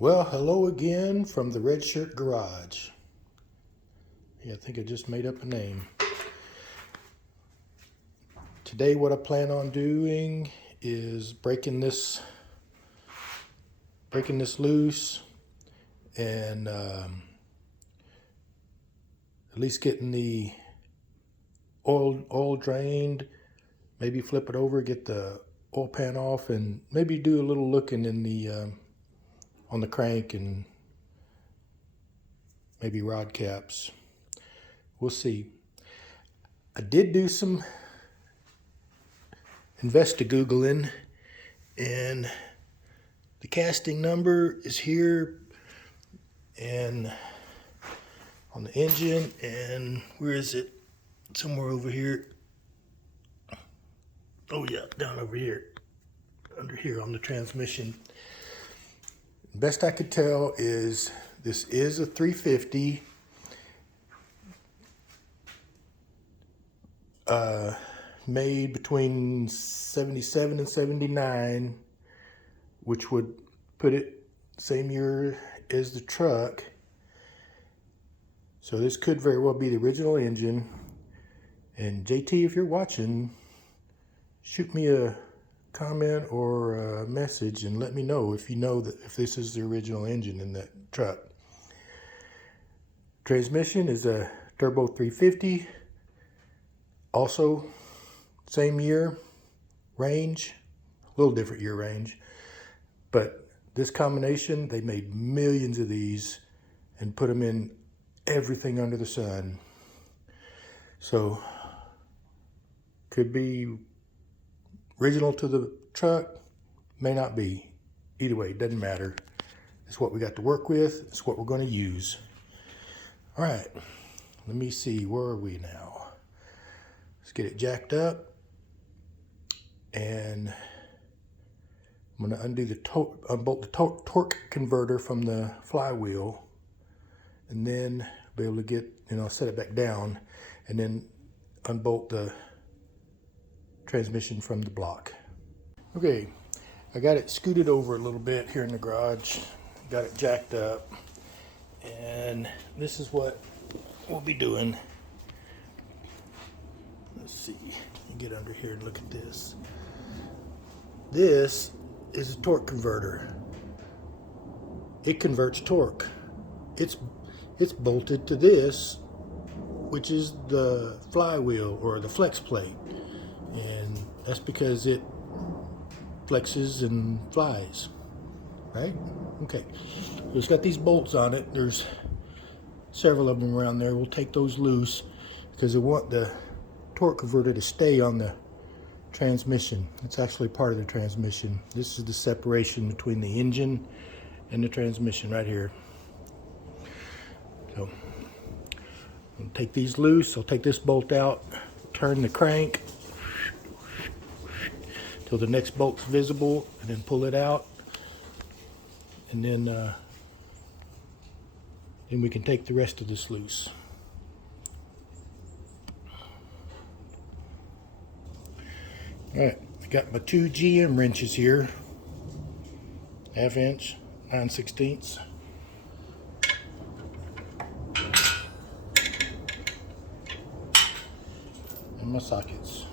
Well, hello again from the Red Shirt Garage. Yeah, I think I just made up a name. Today what I plan on doing is breaking this loose and at least getting the oil drained, maybe flip it over, get the oil pan off, and maybe do a little looking in the on the crank and maybe rod caps. We'll see. I did do some Googling, and the casting number is here and on the engine, and where is it? Somewhere over here. Oh yeah, down over here, under here on the transmission. Best I could tell is this is a 350. Made between 77 and 79, which would put it same year as the truck. So this could very well be the original engine. And JT, if you're watching, shoot me a comment or a message and let me know if you know that if this is the original engine in that truck. Transmission is a turbo 350. Also, same year range, a little different year range, but this combination, they made millions of these and put them in everything under the sun. So, could be original to the truck, may not be. Either way, it doesn't matter. It's what we got to work with. It's what we're going to use. All right, let me see, where are we now? Let's get it jacked up, and I'm going to undo unbolt the torque converter from the flywheel, and then be able to get, set it back down, and then unbolt the transmission from the block. Okay, I got it scooted over a little bit here in the garage, got it jacked up, and this is what we'll be doing. Let's see, get under here and look at this. This is a torque converter. It converts torque. It's bolted to this, which is the flywheel or the flex plate. And that's because it flexes and flies, right? Okay, so it's got these bolts on it. There's several of them around there. We'll take those loose because I want the torque converter to stay on the transmission. It's actually part of the transmission. This is the separation between the engine and the transmission right here. So I'll take these loose. I'll take this bolt out, turn the crank till the next bolt's visible, and then pull it out, and then we can take the rest of this loose. Alright, I got my 2 GM wrenches here, 1/2 inch, 9/16. And my sockets.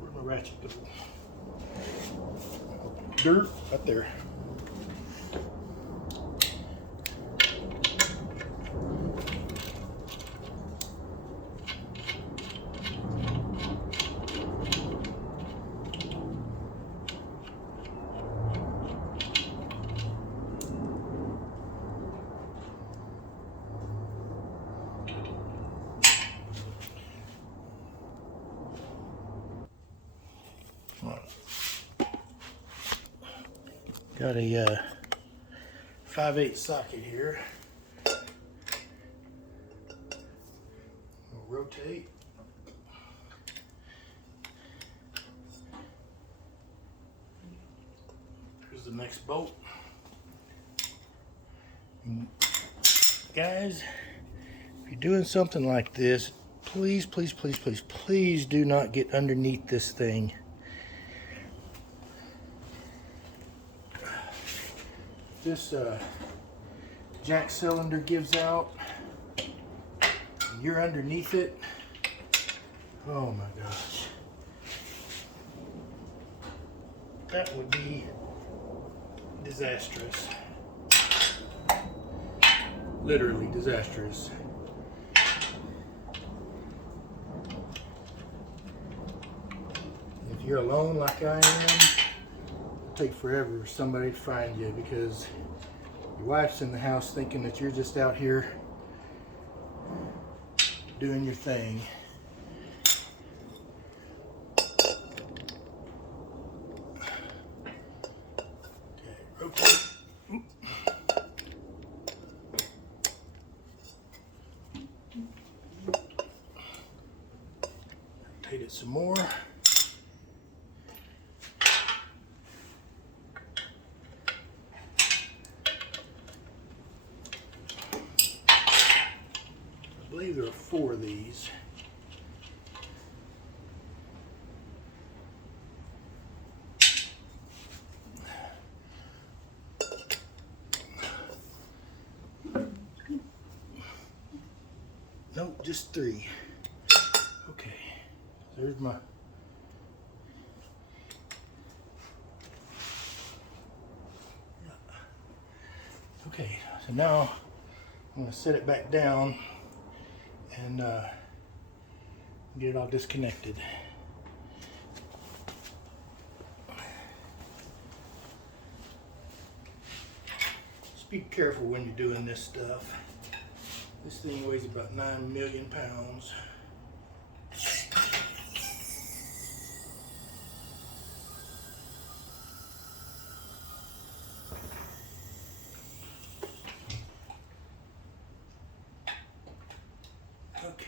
Where'd my ratchet go? Dirt, up there. Got a 5/8 socket here. We'll rotate. Here's the next bolt. Guys, if you're doing something like this, Please, please, please, please, please do not get underneath this thing. This jack cylinder gives out, you're underneath it. Oh my gosh. That would be disastrous. Literally disastrous. If you're alone like I am, it'll take forever for somebody to find you because your wife's in the house thinking that you're just out here doing your thing. Okay, rotate. Rotate it some more. I believe there are 4 of these. Nope, just 3. Okay, there's my... Okay, so now I'm going to set it back down and get it all disconnected. Just be careful when you're doing this stuff. This thing weighs about 9 million pounds. Okay.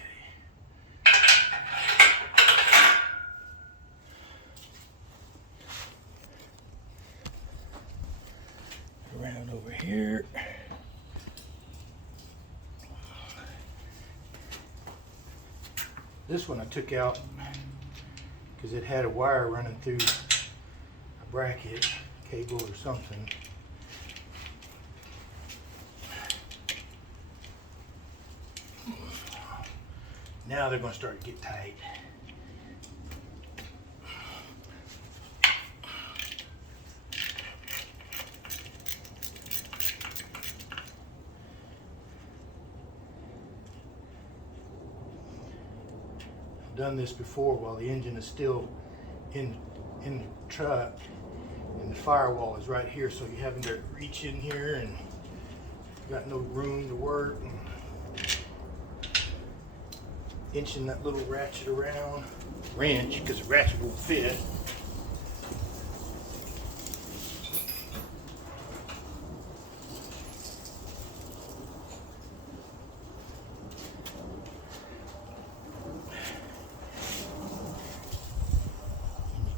Around over here. This one I took out because it had a wire running through a bracket, cable or something. Now they're going to start to get tight. Done this before while the engine is still in the truck and the firewall is right here, so you're having to reach in here and you got no room to work and inching that little ratchet around, wrench, because the ratchet won't fit.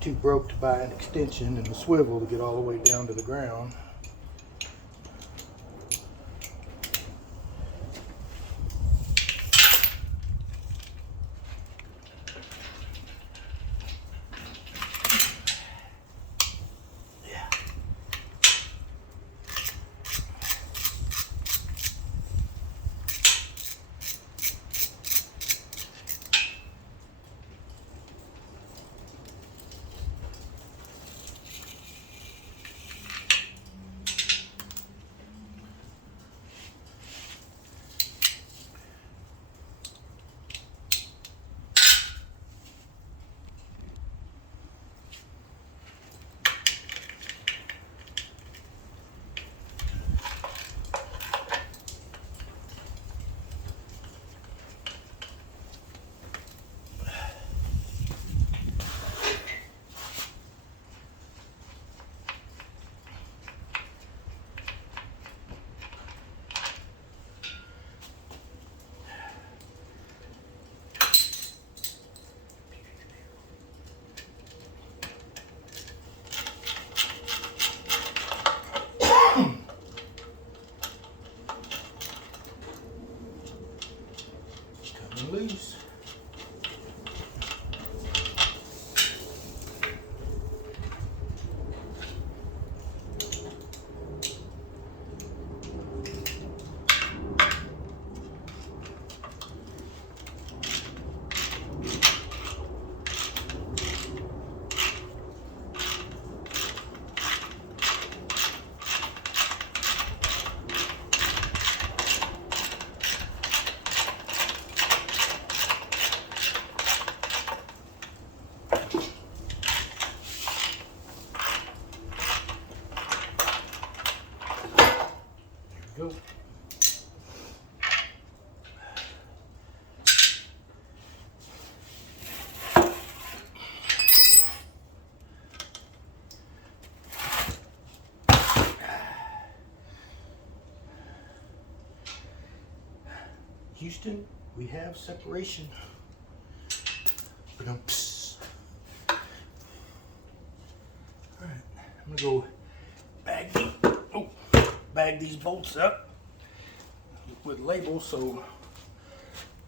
Too broke to buy an extension and a swivel to get all the way down to the ground. Yeah. Houston, we have separation. Ba-dum-ps. Alright, I'm gonna go bag these bolts up with labels so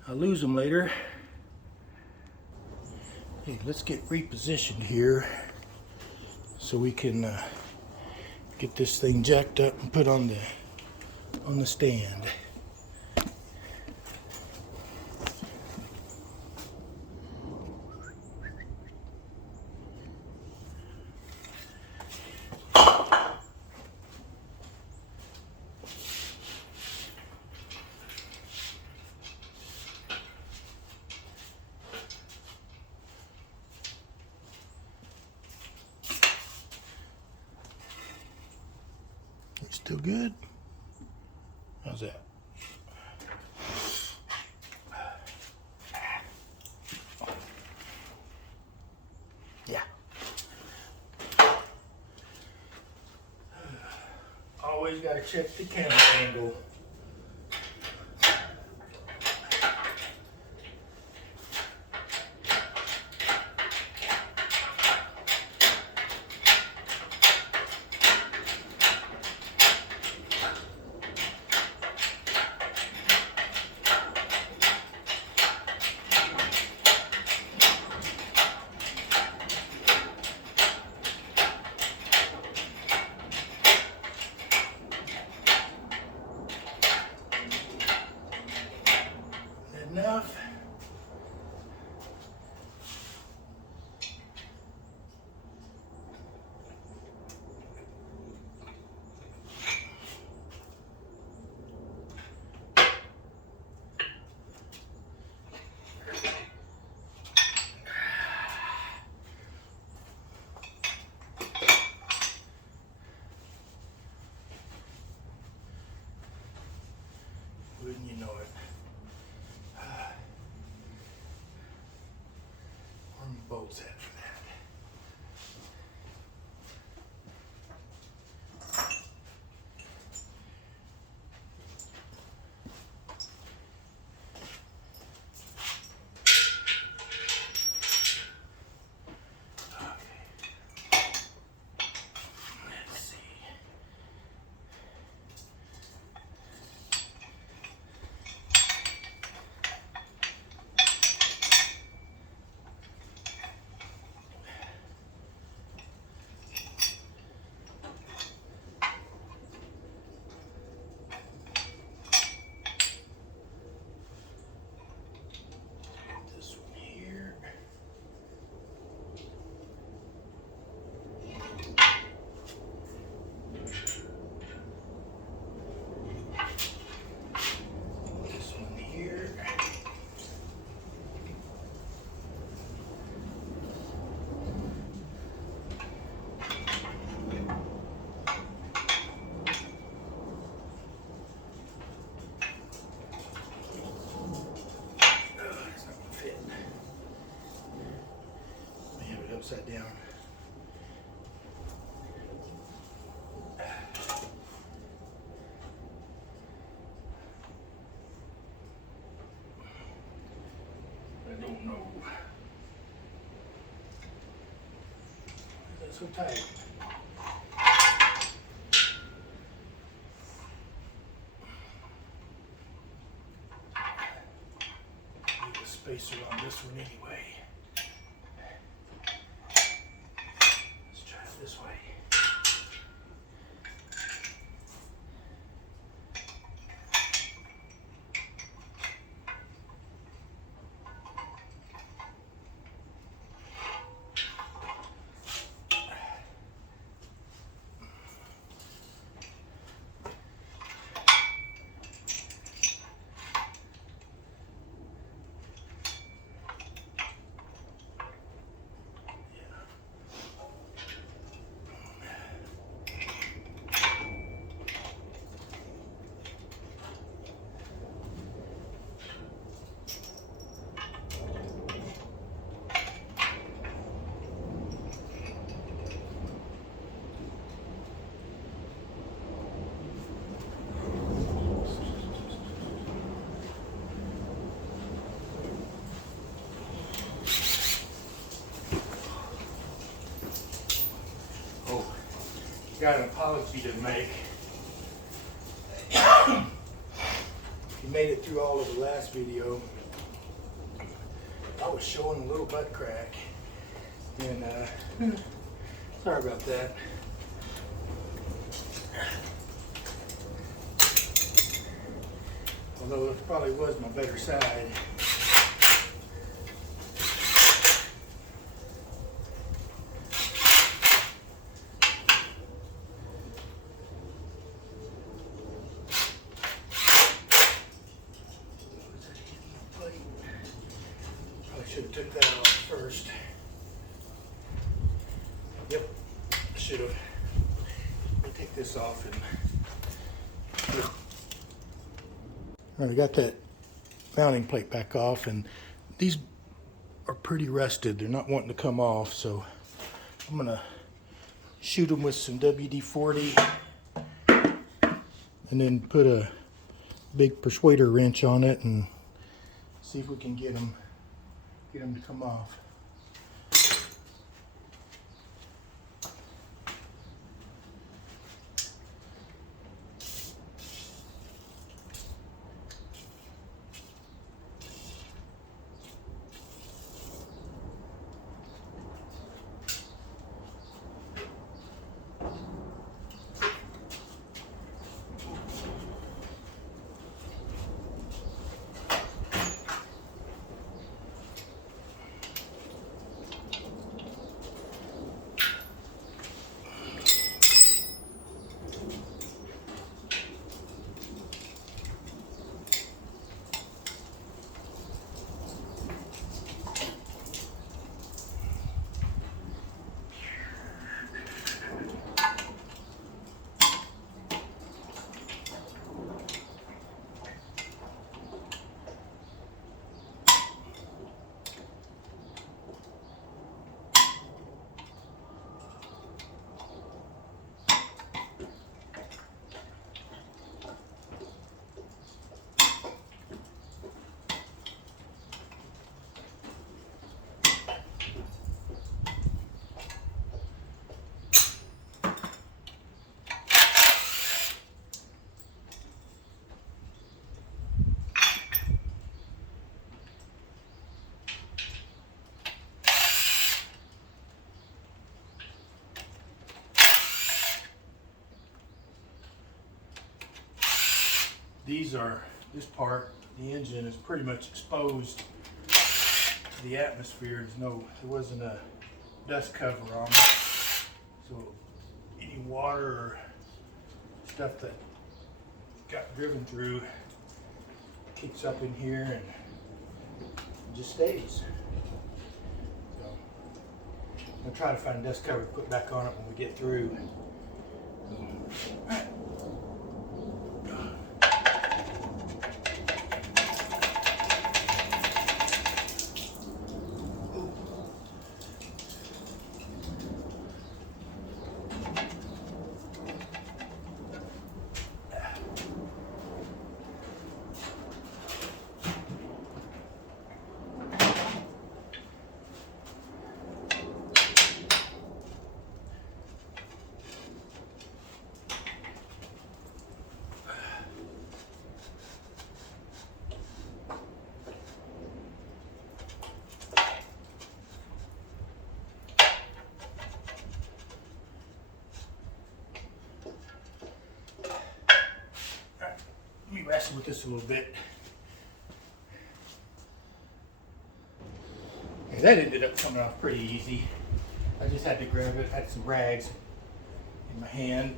I lose them later. Okay, let's get repositioned here so we can get this thing jacked up and put on the stand. Still good? How's that? Yeah. Always got to check the camera angle. Enough. Wouldn't you know it? Where are my bolts at for that? Upside down. I don't know. That's so tight. Need a spacer on this one anyway. This way. got an apology to make. You made it through all of the last video. I was showing a little butt crack, and sorry about that. Although it probably was my better side. Should have took that off first. Yep, should have. Let me take this off and. All right, I got that mounting plate back off, and these are pretty rusted. They're not wanting to come off, so I'm gonna shoot them with some WD-40 and then put a big persuader wrench on it and see if we can get them to come off. This part, the engine is pretty much exposed to the atmosphere. There wasn't a dust cover on it. So any water or stuff that got driven through kicks up in here and just stays. So I'm gonna try to find a dust cover to put back on it when we get through. Wrestle with this a little bit. Okay, that ended up coming off pretty easy. I just had to grab it. I had some rags in my hand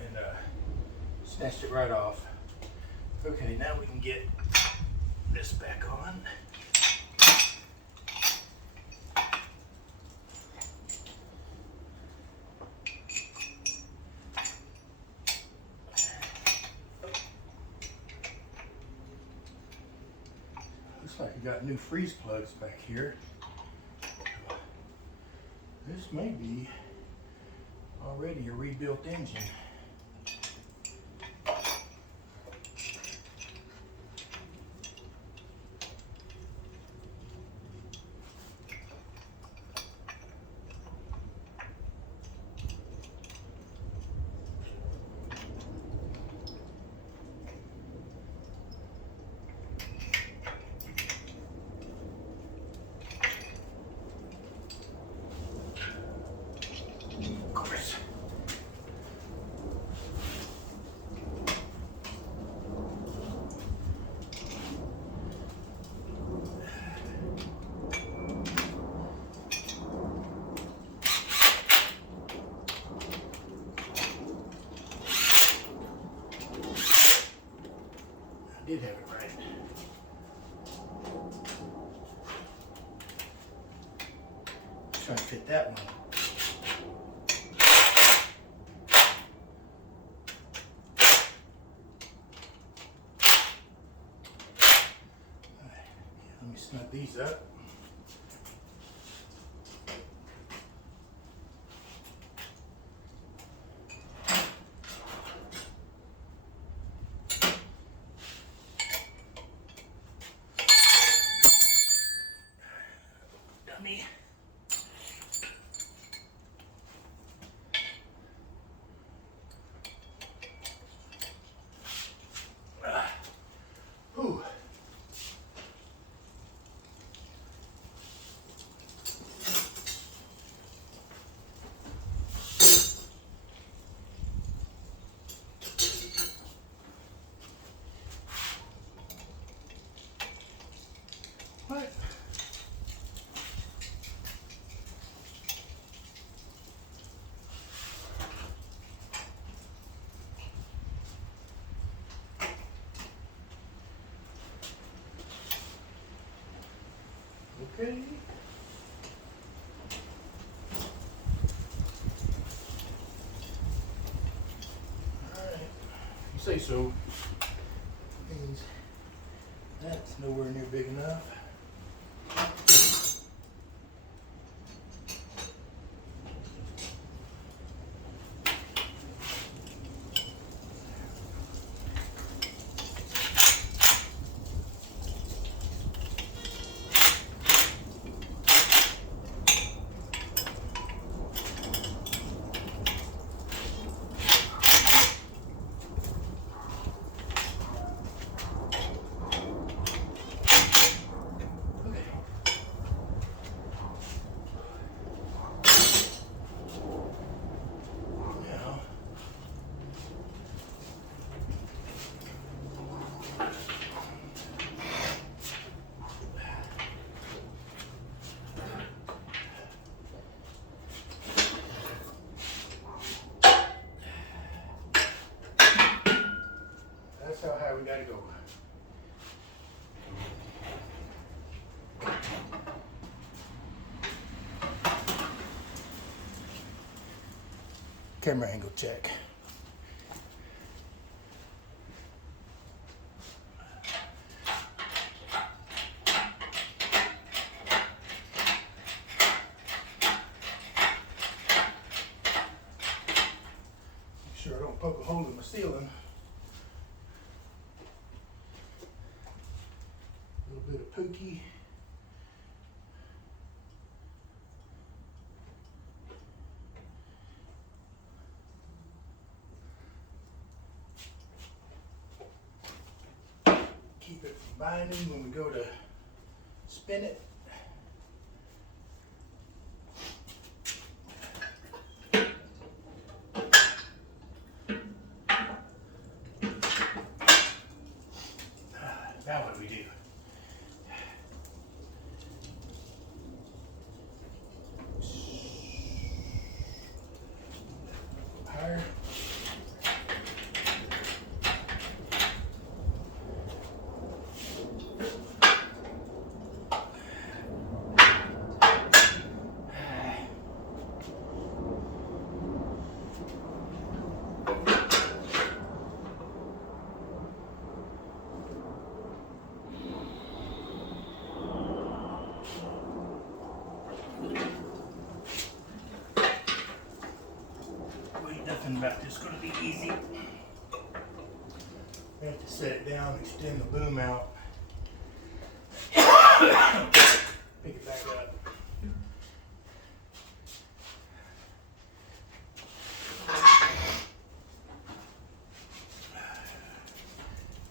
and snatched it right off. Okay, now we can get this back on. Like I got new freeze plugs back here. This may be already a rebuilt engine. Try to fit that one. Let me snug these up. Dummy. Whew. What? Okay. Alright. You say so. Means that's nowhere near big enough. That's how high we gotta go. Camera angle check. Make sure I don't poke a hole in my ceiling. A little bit of pookie. Keep it from binding when we go to spin it. Now what do we do? Higher. Nothing about this going to be easy. We have to set it down, extend the boom out, pick it back up.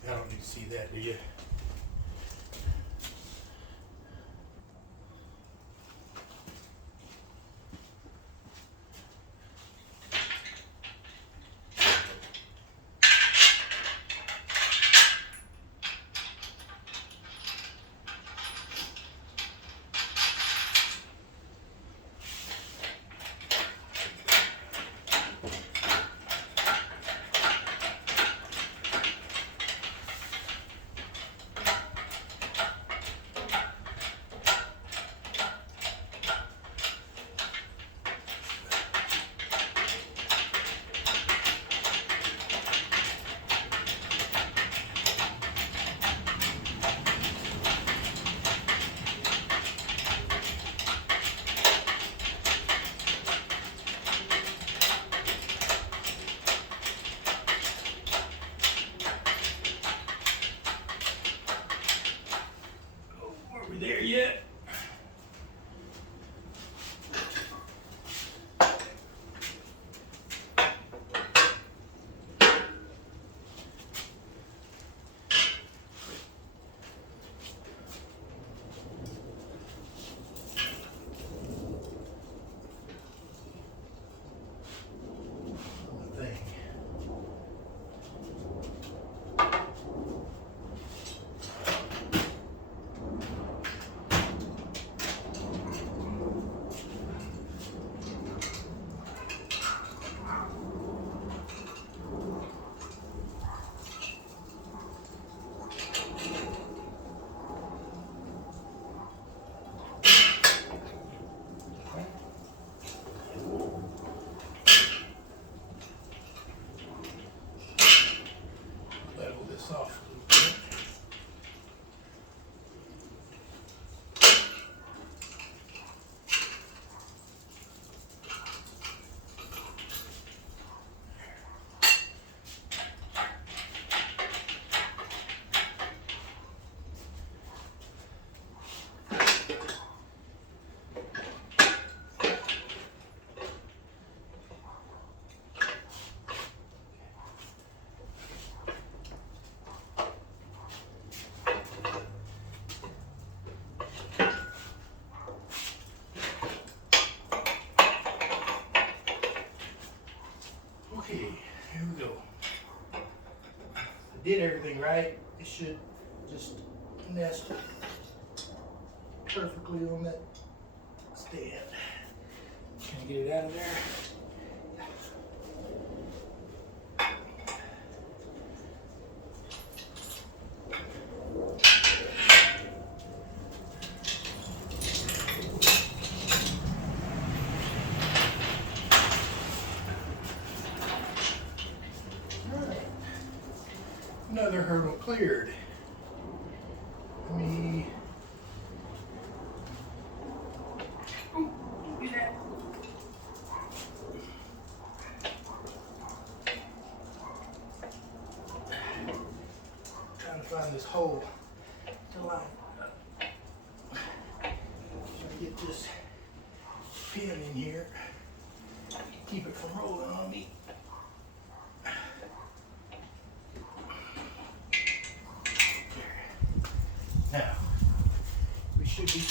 I don't need to see that, do you? yet. Level this off a little bit. Okay, here we go. I did everything right. It should just nest perfectly on that stand. Can I get it out of there? Another hurdle cleared. Let me trying to find this hole to line up. Trying to get this pin in here. Keep it from rolling on me. Now, we should be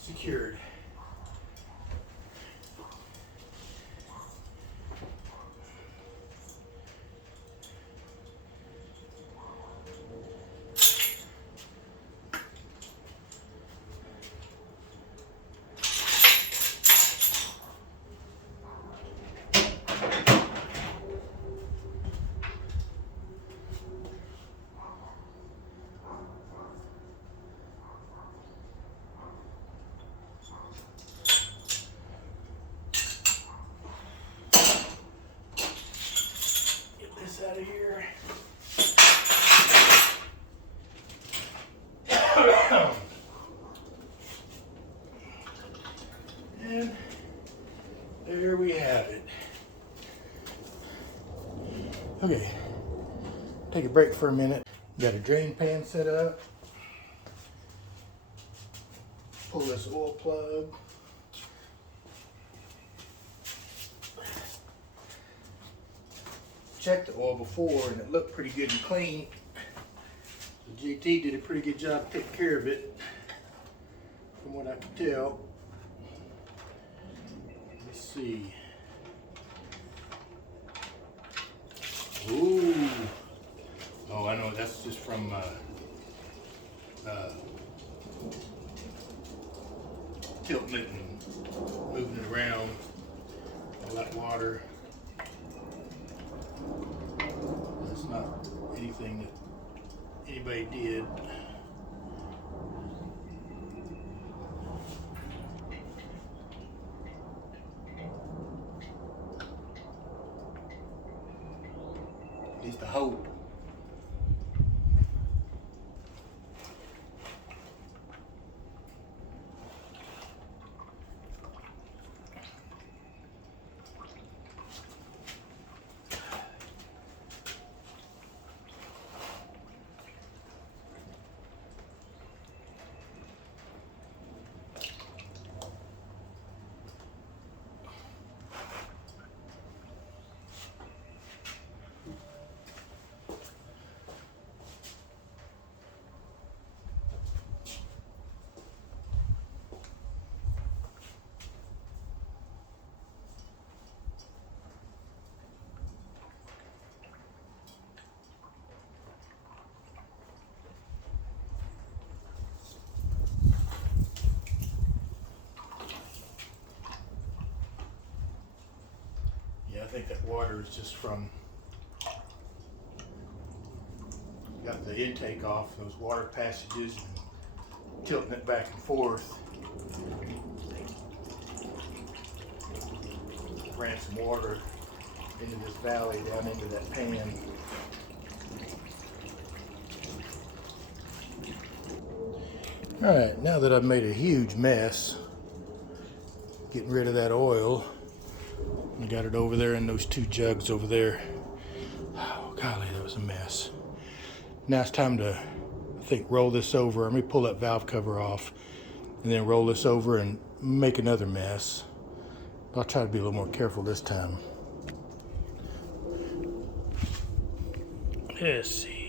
secured. Out of here. And there we have it. Okay, take a break for a minute. Got a drain pan set up. Pull this oil plug. Checked the oil before and it looked pretty good and clean. The GT did a pretty good job taking care of it, from what I can tell. Let's see. Ooh. Oh, I know, that's just from tilting it and moving it around. All that water. That's not anything that anybody did. At least I hope. water is just from, got the intake off, those water passages, and tilting it back and forth. Ran some water into this valley down into that pan. Alright, now that I've made a huge mess getting rid of that oil, I got it over there in those 2 jugs over there. Oh golly, that was a mess. Now it's time to, I think, roll this over. Let me pull that valve cover off and then roll this over and make another mess. I'll try to be a little more careful this time. Let's see.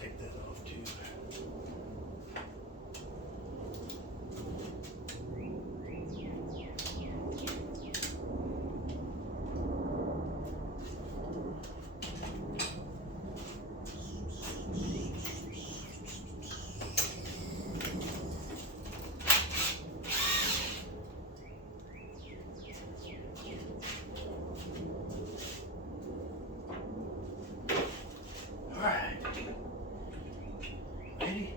Take that off too. All right. Ready?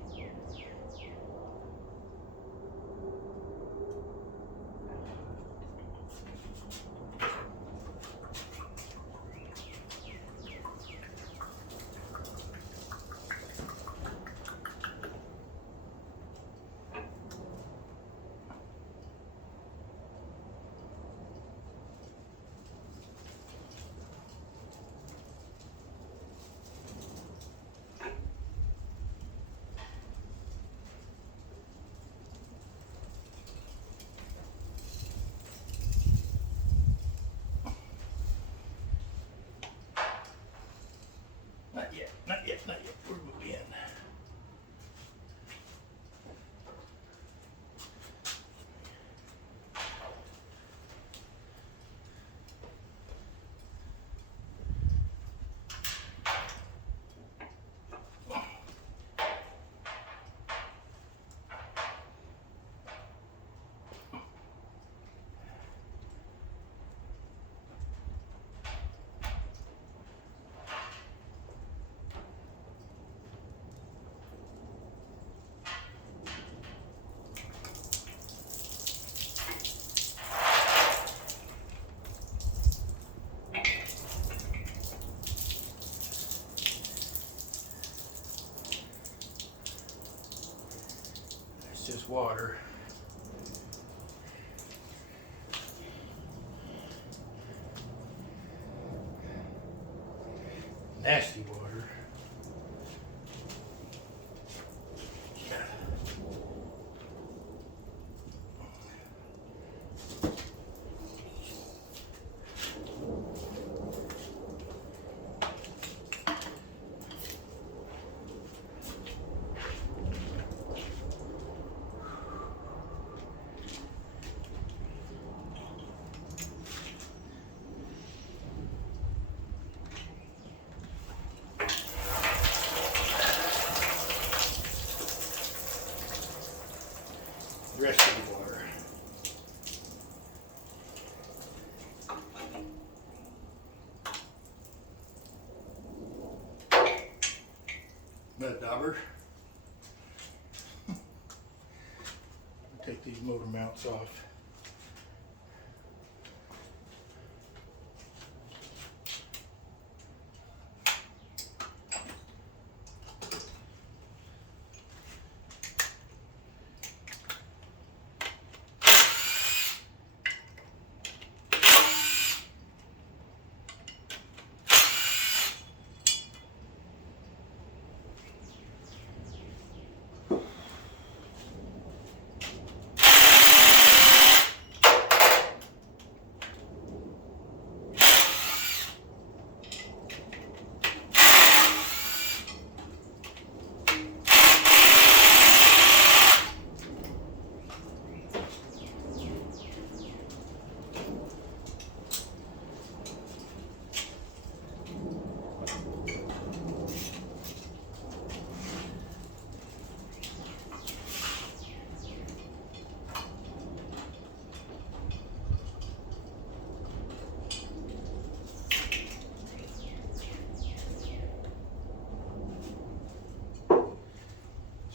Not yet, not yet, not yet. We're moving in. It's just water. Nasty water. The rest of the water. Mud dauber. Take these motor mounts off.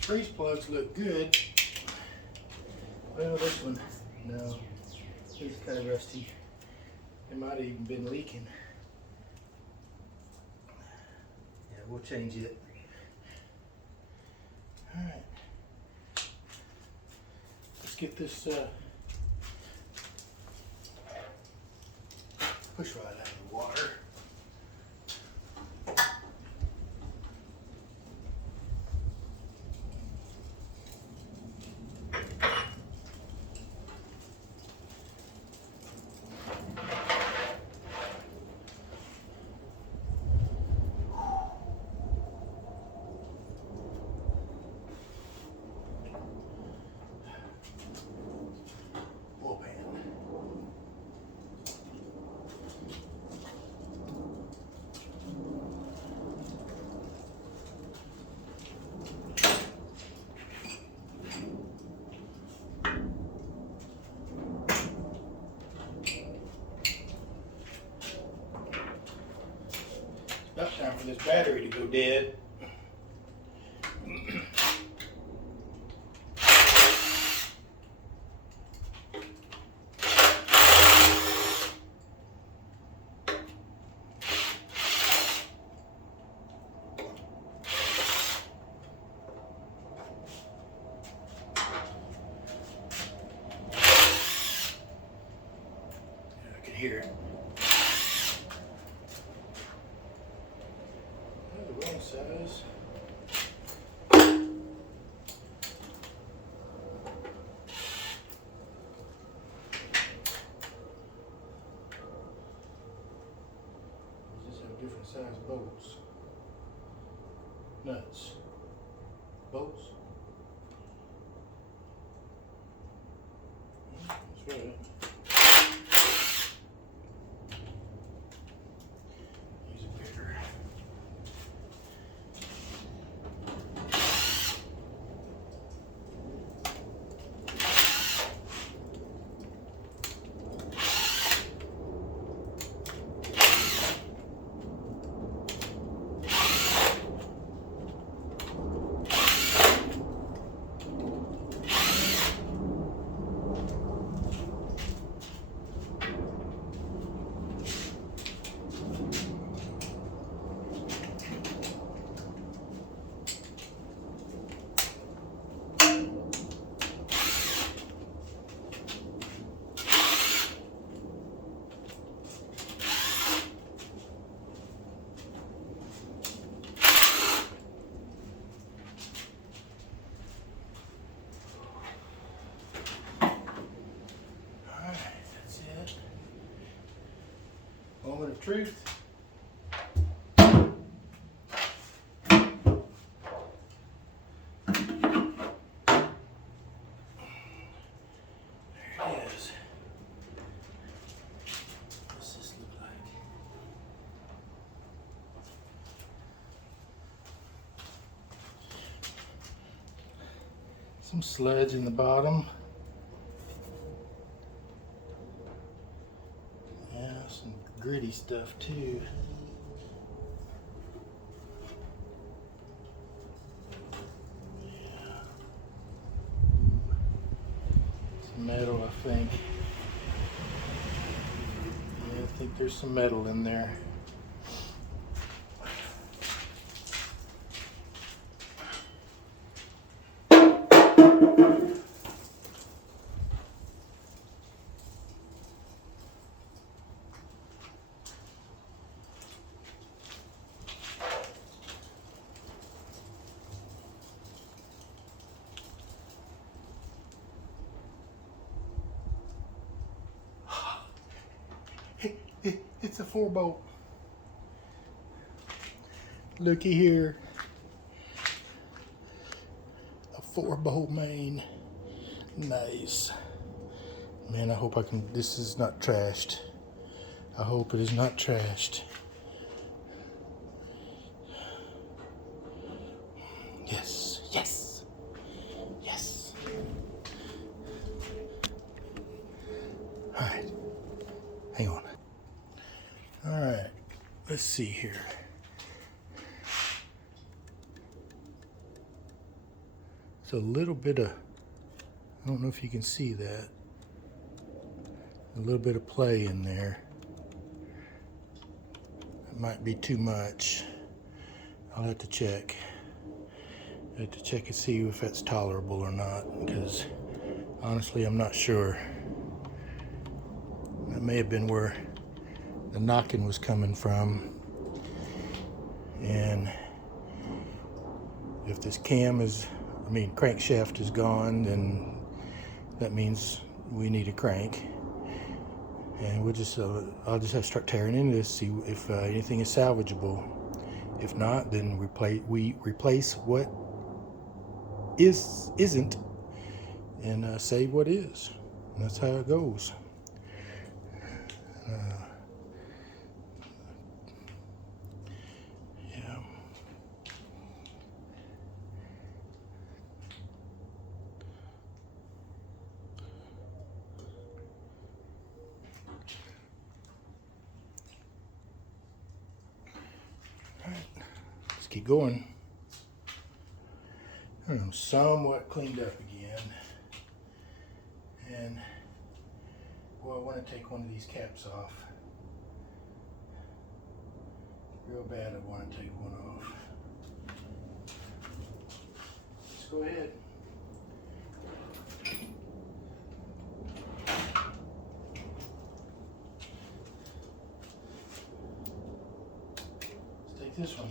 Grease plugs look good. Well, this one, no, it's kind of rusty. It might have even been leaking. Yeah, we'll change it. All right. Let's get this push rod out of the water. About time for this battery to go dead. I can hear it. The wrong size. Does this have different size bolts? Nuts. Bolts? That's right. Moment of truth. There it is. What's this look like? Some sludge in the bottom. Some gritty stuff too. Yeah. Some metal, I think. Yeah, I think there's some metal in there. It's a 4-bolt. Looky here. A 4-bolt main. Nice. Man, I hope I can. This is not trashed. I hope it is not trashed. Yes, yes, yes. All right. Hang on. All right, let's see here. It's a little bit of, I don't know if you can see that, a little bit of play in there. It might be too much. I'll have to check. I have to check and see if that's tolerable or not, because honestly I'm not sure. That may have been where the knocking was coming from. And if this crankshaft is gone, then that means we need a crank. And we'll just, I'll just have to start tearing into this, see if anything is salvageable. If not, then we replace what isn't and save what is. And that's how it goes. Yeah. All right, let's keep going. I'm somewhat cleaned up again. And boy, I want to take one of these caps off. Real bad, I want to take one off. Let's go ahead. Let's take this one.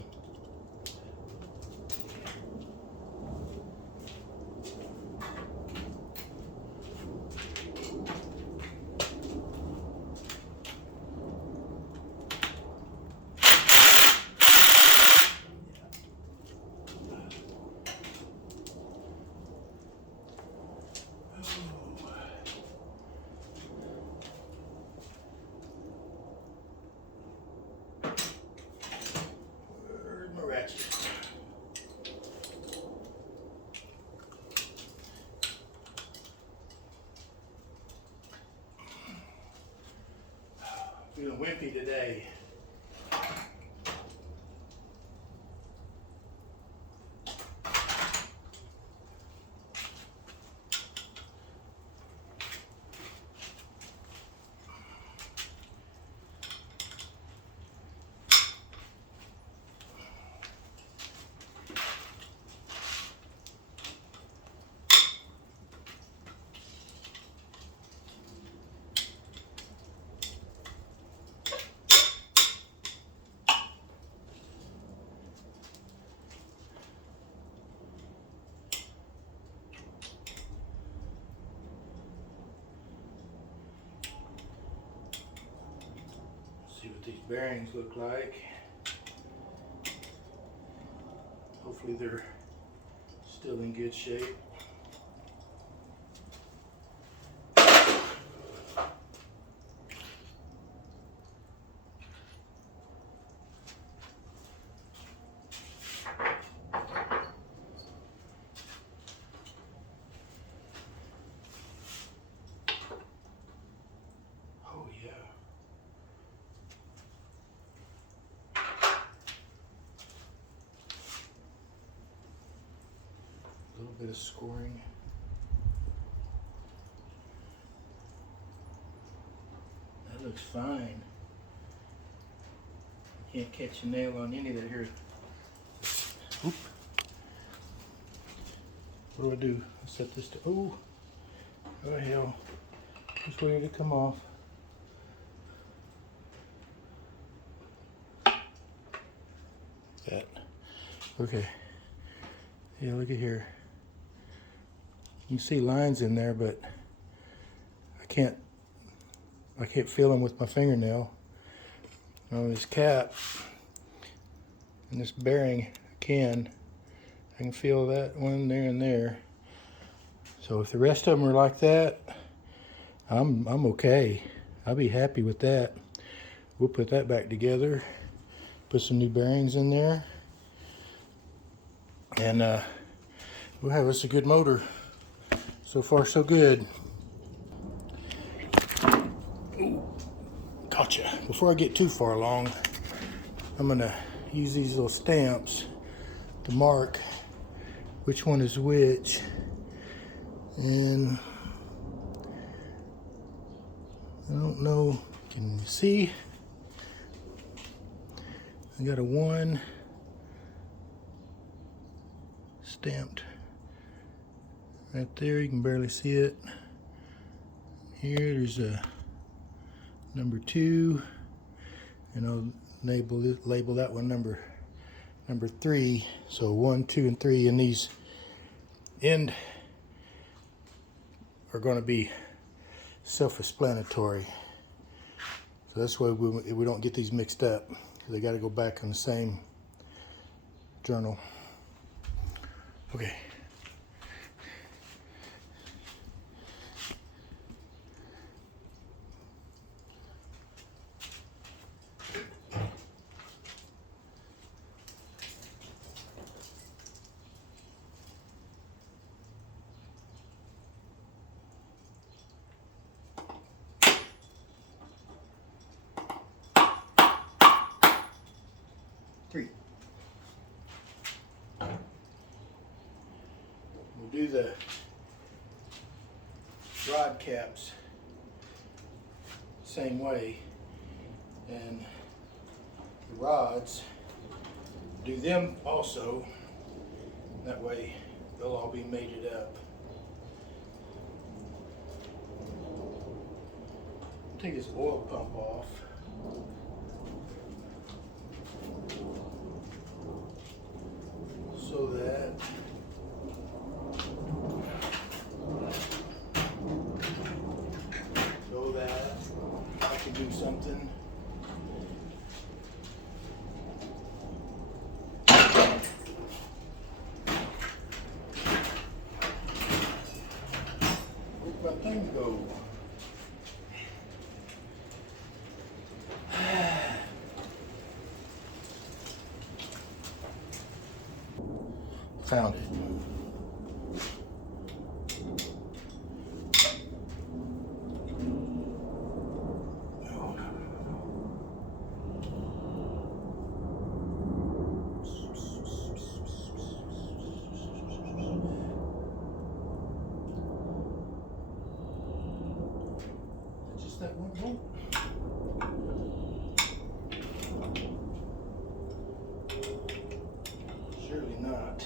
Feeling wimpy today. See what these bearings look like. Hopefully they're still in good shape. A little bit of scoring. That looks fine. Can't catch a nail on any of that here. Oop. What do? I set this to, oh hell. Just waiting to come off. That. Okay. Yeah, look at here. You can see lines in there, but I can't feel them with my fingernail. On this cap and this bearing, I can feel that one there and there. So if the rest of them are like that, I'm okay. I'll be happy with that. We'll put that back together, put some new bearings in there, and we'll have us a good motor. So far, so good. Ooh, gotcha. Before I get too far along, I'm gonna use these little stamps to mark which one is which. And I don't know, can you see? I got a 1 stamped right there, you can barely see it. Here there's a number 2, and I'll label that one number 3. So 1, 2, and 3, and these end are going to be self-explanatory. So that's why we don't get these mixed up. They got to go back in the same journal. Okay. We'll do the rod caps same way, and the rods, do them also. That way they'll all be mated up. Take this oil pump off. So that I can do something. Where'd my thing go? Found it. Just that one bolt. Surely not.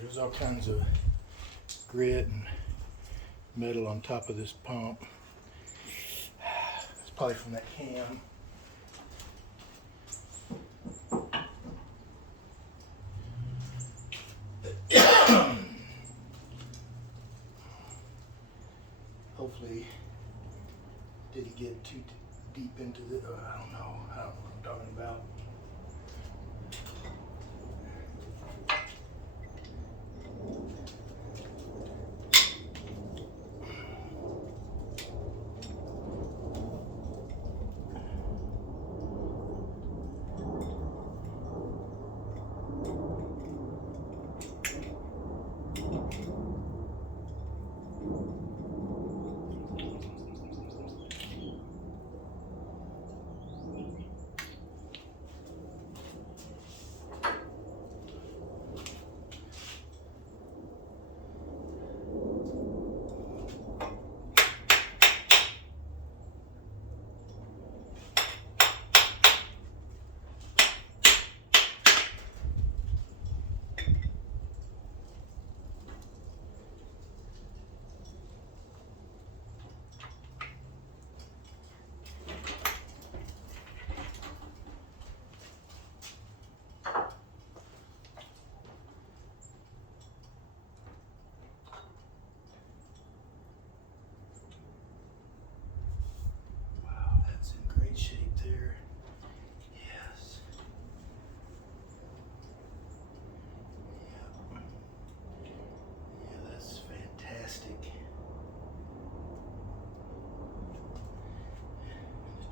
There's all kinds of grit and metal on top of this pump. It's probably from that cam. Hopefully didn't get too deep into the, I don't know what I'm talking about.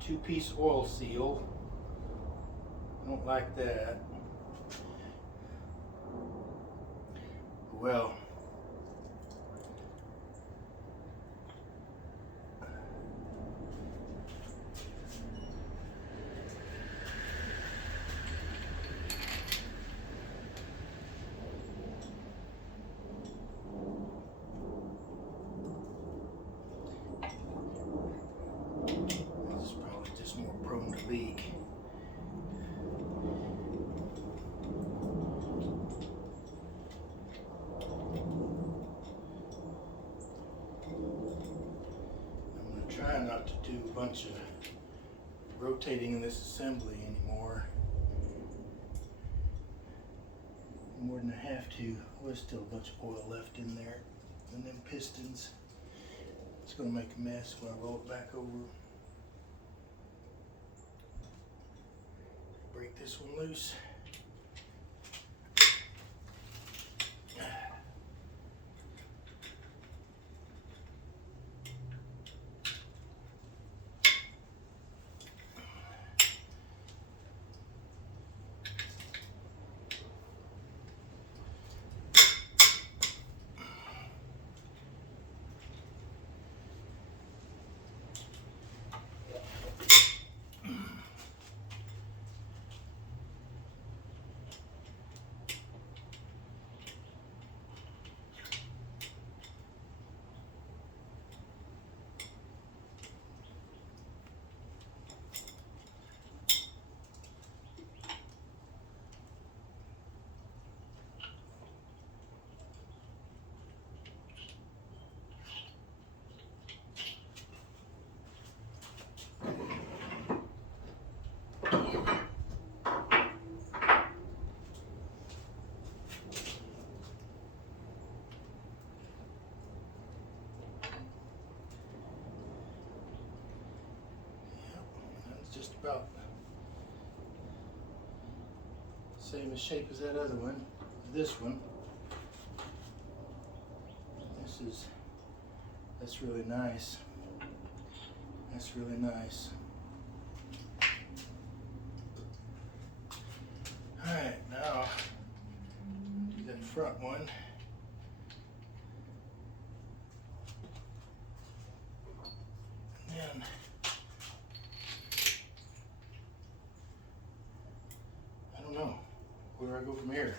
two-piece oil seal. I don't like that. Well, this is probably just more prone to leak. Try not to do a bunch of rotating in this assembly anymore. More than I have to. There's still a bunch of oil left in there. And them pistons. It's going to make a mess when I roll it back over. Break this one loose. Just about same as shape as that other one. This one. That's really nice. That's really nice. Alright, now do that front one. And then I don't know. Where do I go from here?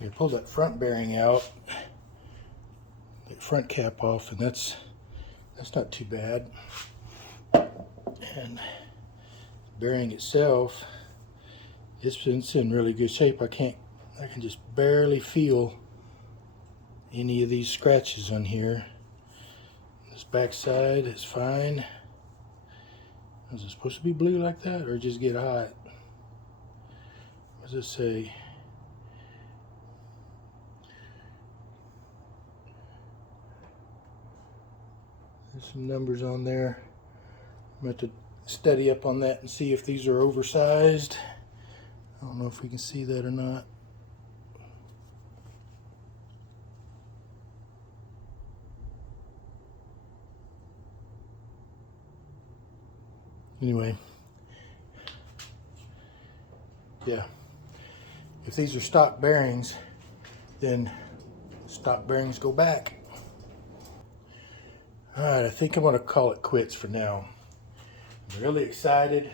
I pulled that front bearing out, the front cap off, and that's not too bad. And the bearing itself, it's in really good shape. I can just barely feel any of these scratches on here. This back side is fine. Is it supposed to be blue like that, or just get hot? What does it say? There's some numbers on there. I'm going to study up on that and see if these are oversized. I don't know if we can see that or not. Anyway, yeah, if these are stock bearings, then stock bearings go back. All right, I think I'm going to call it quits for now. I'm really excited.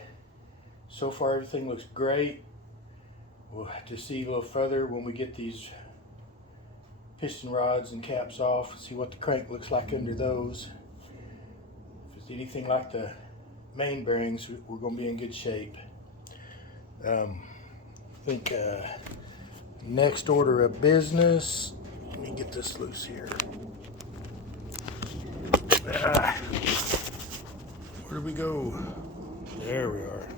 So far, everything looks great. We'll have to see a little further when we get these piston rods and caps off, see what the crank looks like under those. If it's anything like the main bearings, we're going to be in good shape. I think next order of business, let me get this loose here. Where do we go? There we are.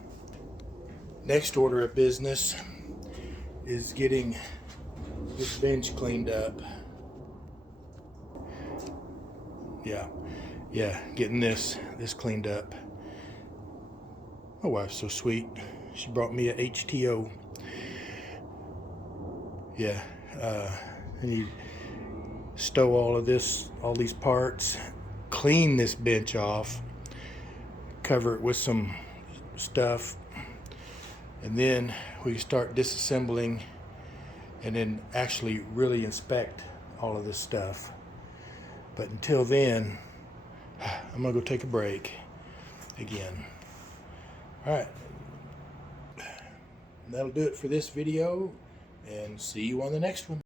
Next order of business is getting this bench cleaned up. Yeah, getting this cleaned up. My wife's so sweet. She brought me a HTO. Yeah, I need stow all these parts, clean this bench off, cover it with some stuff, and then we start disassembling and then actually really inspect all of this stuff. But until then, I'm gonna go take a break again. All right, that'll do it for this video, and see you on the next one.